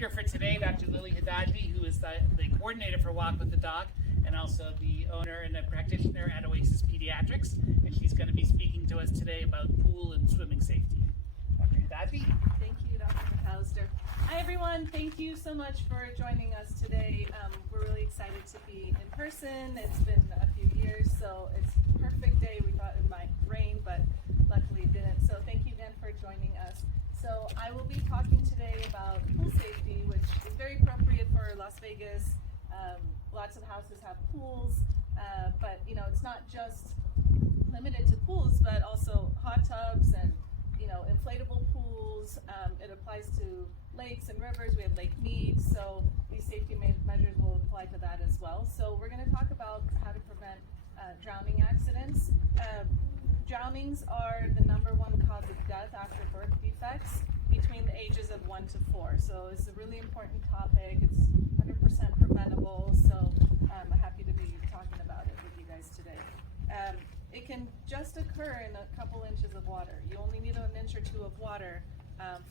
speaker for today, Dr. Lillie Hidaji, who is the coordinator for Walk with the Dog and also the owner and a practitioner at Oasis Pediatrics. And she's going to be speaking to us today about pool and swimming safety. Dr. Hidaji. Thank you, Dr. McAllister. Hi, everyone. Thank you so much for joining us today. We're really excited to be in person. It's been a few years, so it's a perfect day. We thought it might rain, but luckily it didn't. So thank you again for joining us. So I will be talking today about pool safety, which is very appropriate for Las Vegas. Lots of houses have pools, but it's not just limited to pools, but also hot tubs and inflatable pools. It applies to lakes and rivers. We have Lake Mead, so these safety measures will apply to that as well. So we're going to talk about how to prevent drowning accidents. Drownings are the #1 cause of death after birth defects between the ages of 1 to 4. So it's a really important topic. It's 100% preventable. So I'm happy to be talking about it with you guys today. It can just occur in a couple inches of water. You only need an inch or two of water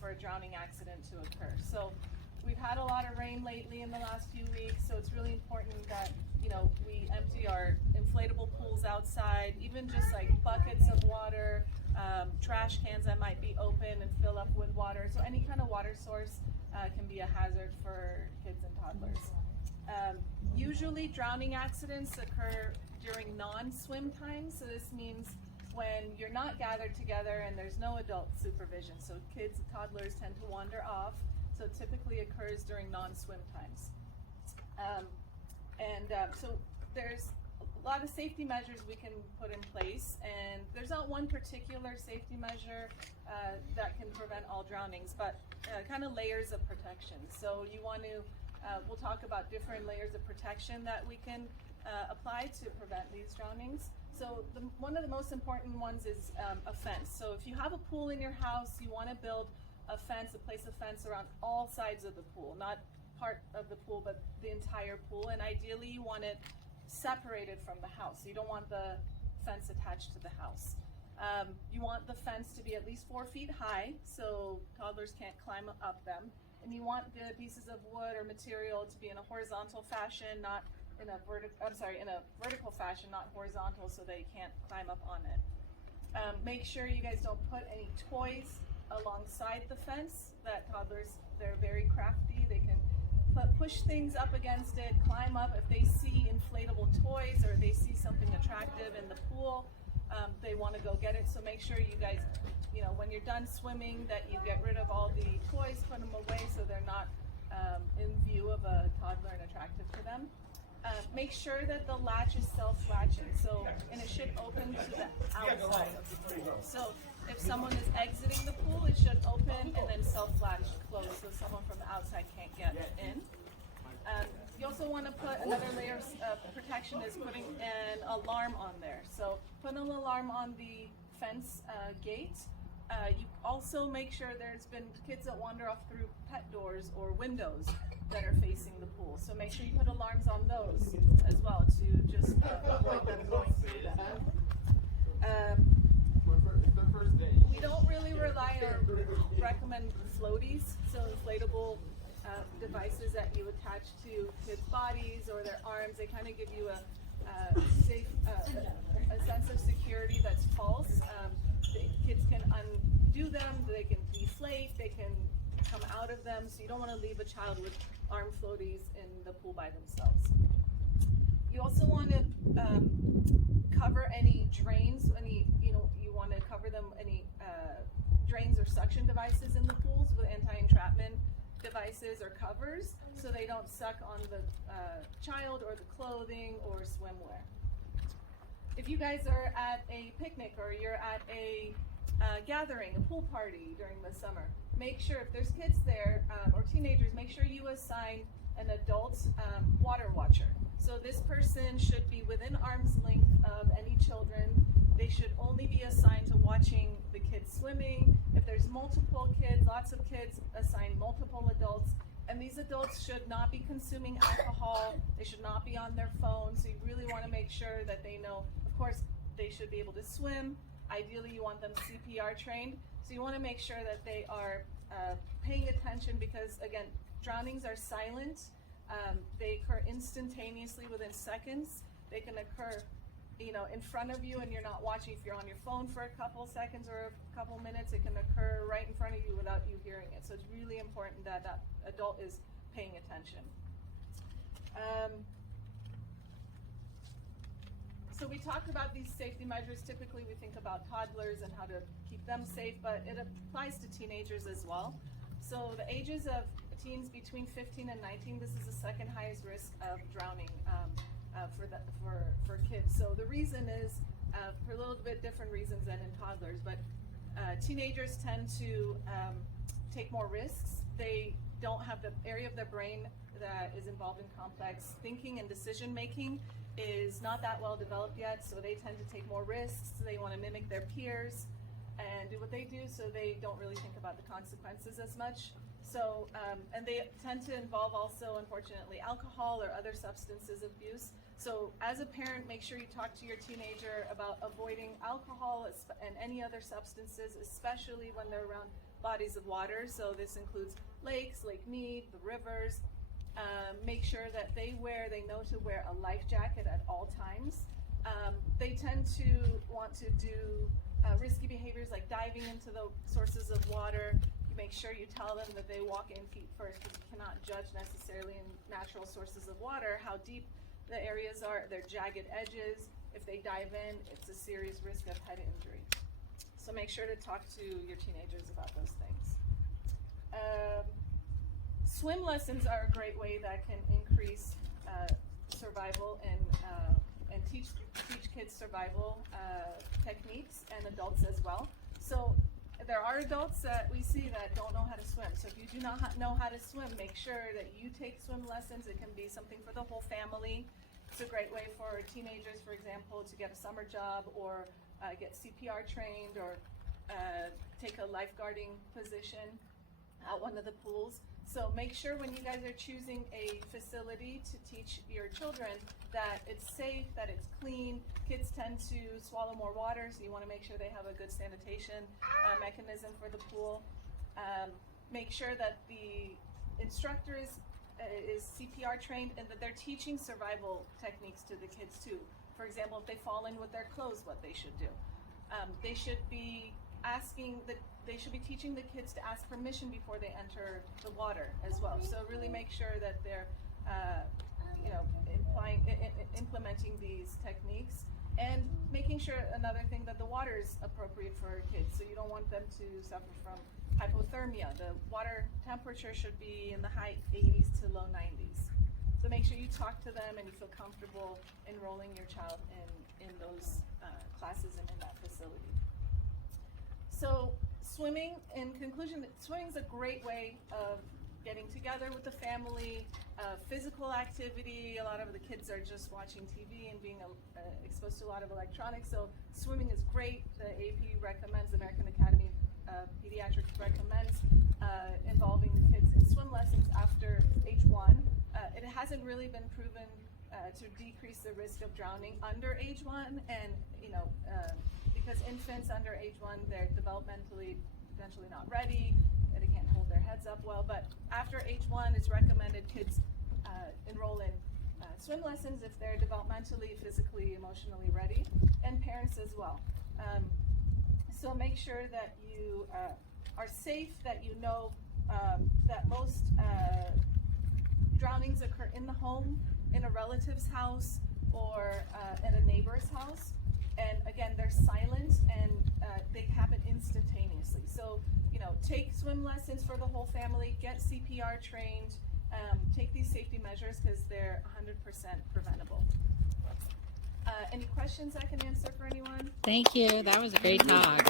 for a drowning accident to occur. So we've had a lot of rain lately in the last few weeks, so it's really important that we empty our inflatable pools outside, even just like buckets of water, trash cans that might be open and fill up with water. So any kind of water source can be a hazard for kids and toddlers. Usually drowning accidents occur during non-swim time, so this means when you're not gathered together and there's no adult supervision. So kids and toddlers tend to wander off, so it typically occurs during non-swim times. So there's a lot of safety measures we can put in place, and there's not one particular safety measure that can prevent all drownings, but kind of layers of protection. So you want to, we'll talk about different layers of protection that we can apply to prevent these drownings. So one of the most important ones is a fence. So if you have a pool in your house, you want to build a fence, place a fence around all sides of the pool, not part of the pool, but the entire pool. And ideally you want it separated from the house. You don't want the fence attached to the house. You want the fence to be at least 4 feet high, so toddlers can't climb up them. And you want the pieces of wood or material to be in a horizontal fashion, not in a vertical fashion, not horizontal, so they can't climb up on it. Make sure you guys don't put any toys alongside the fence. That toddlers, they're very crafty. They can push things up against it, climb up. If they see inflatable toys or they see something attractive in the pool, they want to go get it. So make sure you guys, when you're done swimming, that you get rid of all the toys, put them away so they're not in view of a toddler and attractive to them. Make sure that the latch is self-latching, and it should open to the outside of the pool. So if someone is exiting the pool, it should open and then self-latch close, so someone from the outside can't get in. You also want to put another layer of protection is putting an alarm on there. So put an alarm on the fence gate. You also make sure there's been kids that wander off through pet doors or windows that are facing the pool. So make sure you put alarms on those as well to just avoid them going through them. We don't really rely or recommend floaties, so inflatable devices that you attach to kids' bodies or their arms. They kind of give you a safe, a sense of security that's false. Kids can undo them, they can deflate, they can come out of them, so you don't want to leave a child with arm floaties in the pool by themselves. You also want to cover any drains, you want to cover them, any drains or suction devices in the pools with anti-entrapment devices or covers, so they don't suck on the child or the clothing or swimwear. If you guys are at a picnic or you're at a gathering, a pool party during the summer, make sure if there's kids there or teenagers, make sure you assign an adult water watcher. So this person should be within arm's length of any children. They should only be assigned to watching the kids swimming. If there's multiple kids, lots of kids, assign multiple adults. And these adults should not be consuming alcohol. They should not be on their phones. So you really want to make sure that they know, of course, they should be able to swim. Ideally, you want them CPR trained. So you want to make sure that they are paying attention because, again, drownings are silent. They occur instantaneously within seconds. They can occur, in front of you and you're not watching. If you're on your phone for a couple seconds or a couple minutes, it can occur right in front of you without you hearing it. So it's really important that that adult is paying attention. So we talked about these safety measures. Typically we think about toddlers and how to keep them safe, but it applies to teenagers as well. So the ages of teens between 15 and 19, this is the second highest risk of drowning for kids. So the reason is for a little bit different reasons than in toddlers, but teenagers tend to take more risks. They don't have the area of their brain that is involved in complex thinking and decision making is not that well developed yet, so they tend to take more risks. They want to mimic their peers and do what they do, so they don't really think about the consequences as much. So, and they tend to involve also, unfortunately, alcohol or other substances abuse. So as a parent, make sure you talk to your teenager about avoiding alcohol and any other substances, especially when they're around bodies of water. So this includes lakes, Lake Mead, the rivers. Make sure that they know to wear a life jacket at all times. They tend to want to do risky behaviors like diving into the sources of water. You make sure you tell them that they walk in feet first, because you cannot judge necessarily in natural sources of water how deep the areas are, their jagged edges. If they dive in, it's a serious risk of head injury. So make sure to talk to your teenagers about those things. Swim lessons are a great way that can increase survival and teach kids survival techniques, and adults as well. So there are adults that we see that don't know how to swim. So if you do not know how to swim, make sure that you take swim lessons. It can be something for the whole family. It's a great way for teenagers, for example, to get a summer job or get CPR trained or take a lifeguarding position at one of the pools. So make sure when you guys are choosing a facility to teach your children that it's safe, that it's clean. Kids tend to swallow more water, so you want to make sure they have a good sanitation mechanism for the pool. Make sure that the instructor is CPR trained and that they're teaching survival techniques to the kids too. For example, if they fall in with their clothes, what they should do. They should be teaching the kids to ask permission before they enter the water as well. So really make sure that they're implementing these techniques, and making sure, another thing, that the water is appropriate for kids. So you don't want them to suffer from hypothermia. The water temperature should be in the high 80s to low 90s. So make sure you talk to them and you feel comfortable enrolling your child in those classes and in that facility. So swimming, in conclusion, swimming is a great way of getting together with the family, physical activity. A lot of the kids are just watching TV and being exposed to a lot of electronics. So swimming is great. The AP recommends, the American Academy of Pediatrics recommends involving the kids in swim lessons after age 1. It hasn't really been proven to decrease the risk of drowning under age 1, and because infants under age 1, they're developmentally potentially not ready, they can't hold their heads up well. But after age 1, it's recommended kids enroll in swim lessons if they're developmentally, physically, emotionally ready, and parents as well. So make sure that you are safe, that you know that most drownings occur in the home, in a relative's house, or at a neighbor's house. And again, they're silent and they happen instantaneously. So, take swim lessons for the whole family, get CPR trained, take these safety measures because they're 100% preventable. Any questions I can answer for anyone? Thank you. That was a great talk.